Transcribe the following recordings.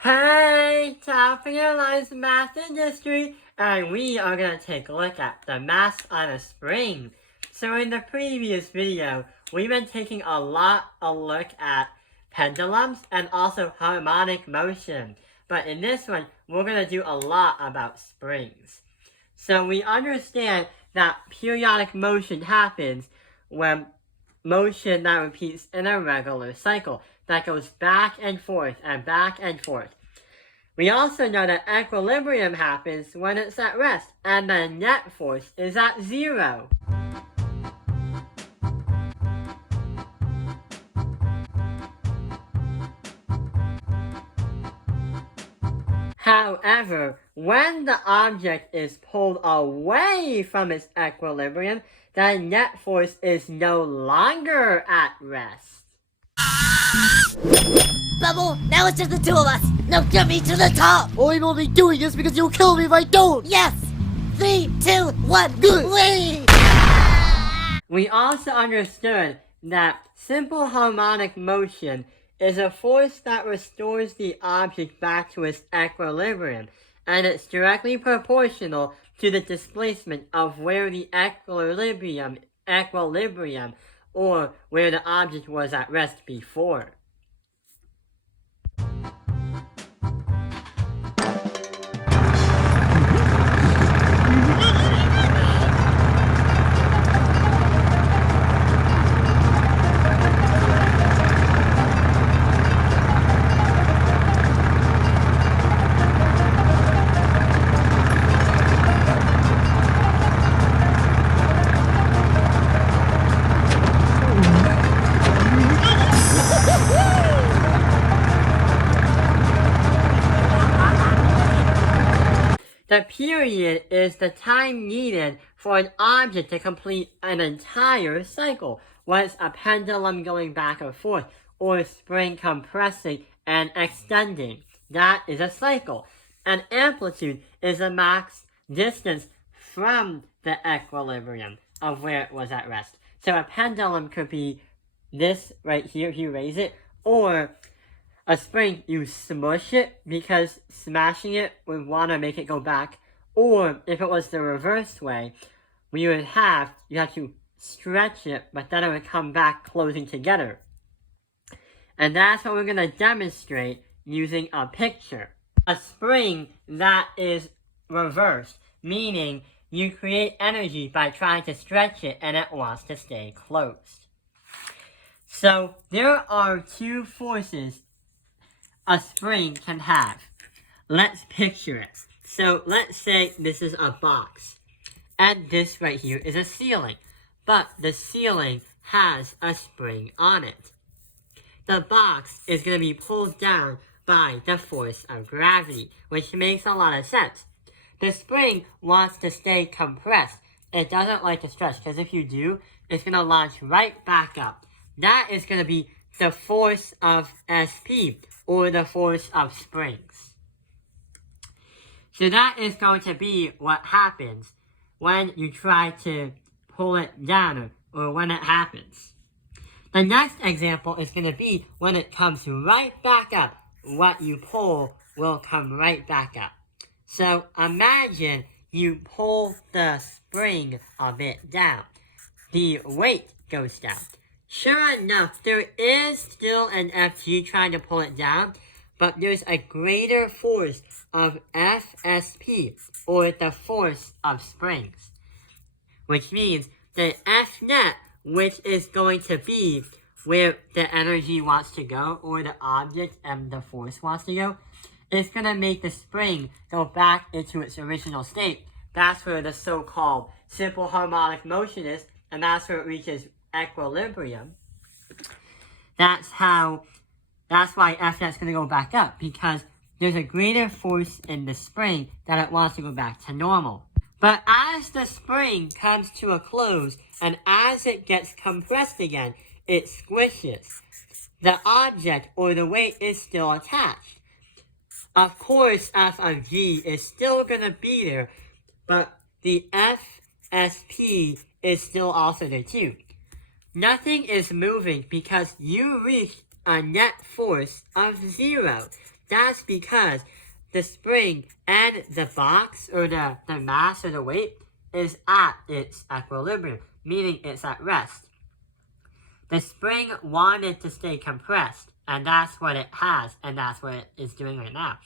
Hey, time for your lines math industry, and we are going to take a look at the mass on a spring. So in the previous video, we've been taking a look at pendulums and also harmonic motion. But in this one, we're going to do a lot about springs. So we understand that periodic motion happens when motion that repeats in a regular cycle that goes back and forth and back and forth. We also know that equilibrium happens when it's at rest and the net force is at zero. However, when the object is pulled away from its equilibrium, the net force is no longer at rest. Bubble, now it's just the two of us. Now get me to the top. I'm only doing this because you'll kill me if I don't. Yes. 3, 2, 1, go. Whee! We also understood that simple harmonic motion is a force that restores the object back to its equilibrium, and it's directly proportional to the displacement of where the equilibrium or where the object was at rest before. The period is the time needed for an object to complete an entire cycle, whether it's a pendulum going back and forth, or a spring compressing and extending. That is a cycle. And amplitude is the max distance from the equilibrium of where it was at rest. So a pendulum could be this right here if you raise it, or a spring, you smush it because smashing it would want to make it go back. Or if it was the reverse way, you have to stretch it, but then it would come back closing together. And that's what we're going to demonstrate using a picture. A spring that is reversed, meaning you create energy by trying to stretch it and it wants to stay closed. So there are two forces a spring can have. Let's picture it. So let's say this is a box, and this right here is a ceiling, but the ceiling has a spring on it. The box is going to be pulled down by the force of gravity, which makes a lot of sense. The spring wants to stay compressed. It doesn't like to stretch, because if you do, it's going to launch right back up. That is going to be the force of SP, or the force of springs. So that is going to be what happens when you try to pull it down, or when it happens. The next example is going to be when it comes right back up. What you pull will come right back up. So imagine you pull the spring a bit down. The weight goes down. Sure enough, there is still an FG trying to pull it down, but there's a greater force of FSP, or the force of springs. Which means the F net, which is going to be where the energy wants to go, or the object and the force wants to go, is going to make the spring go back into its original state. That's where the so-called simple harmonic motion is, and that's where it reaches equilibrium. That's why F net's going to go back up, because there's a greater force in the spring that it wants to go back to normal. But as the spring comes to a close, and as it gets compressed again, it squishes. The object or the weight is still attached. Of course, F of G is still going to be there, but the FSP is still also there too. Nothing is moving because you reached a net force of 0. That's because the spring and the box, or the mass or the weight, is at its equilibrium, meaning it's at rest. The spring wanted to stay compressed, and that's what it has, and that's what it is doing right now.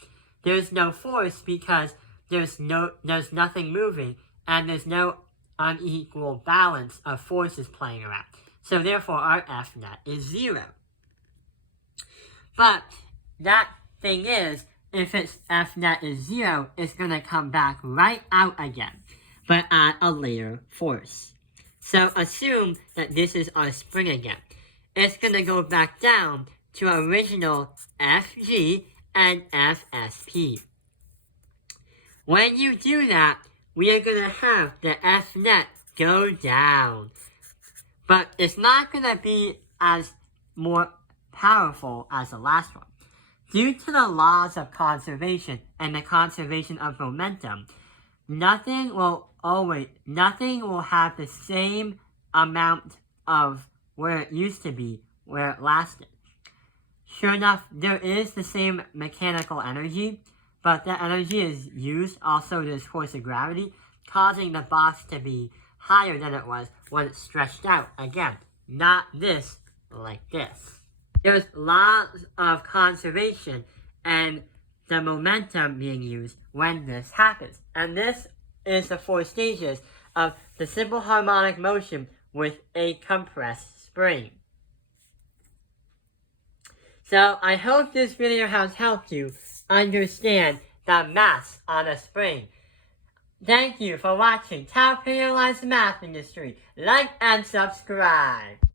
There's no force because there's nothing moving, and there's no unequal balance of forces playing around. So therefore, our F net is 0. But that thing is, if its F net is 0, it's going to come back right out again, but at a later force. So assume that this is our spring again. It's going to go back down to original Fg and Fsp. When you do that, we are going to have the F net go down. But it's not going to be as more powerful as the last one. Due to the laws of conservation and the conservation of momentum, nothing will have the same amount of where it used to be, where it lasted. Sure enough, there is the same mechanical energy, but that energy is used also this force of gravity, causing the box to be higher than it was when it's stretched out again. Not this, like this. There's laws of conservation and the momentum being used when this happens. And this is the 4 stages of the simple harmonic motion with a compressed spring. So I hope this video has helped you understand the mass on a spring. Thank you for watching Tao Penalized Math Industry. Like and subscribe.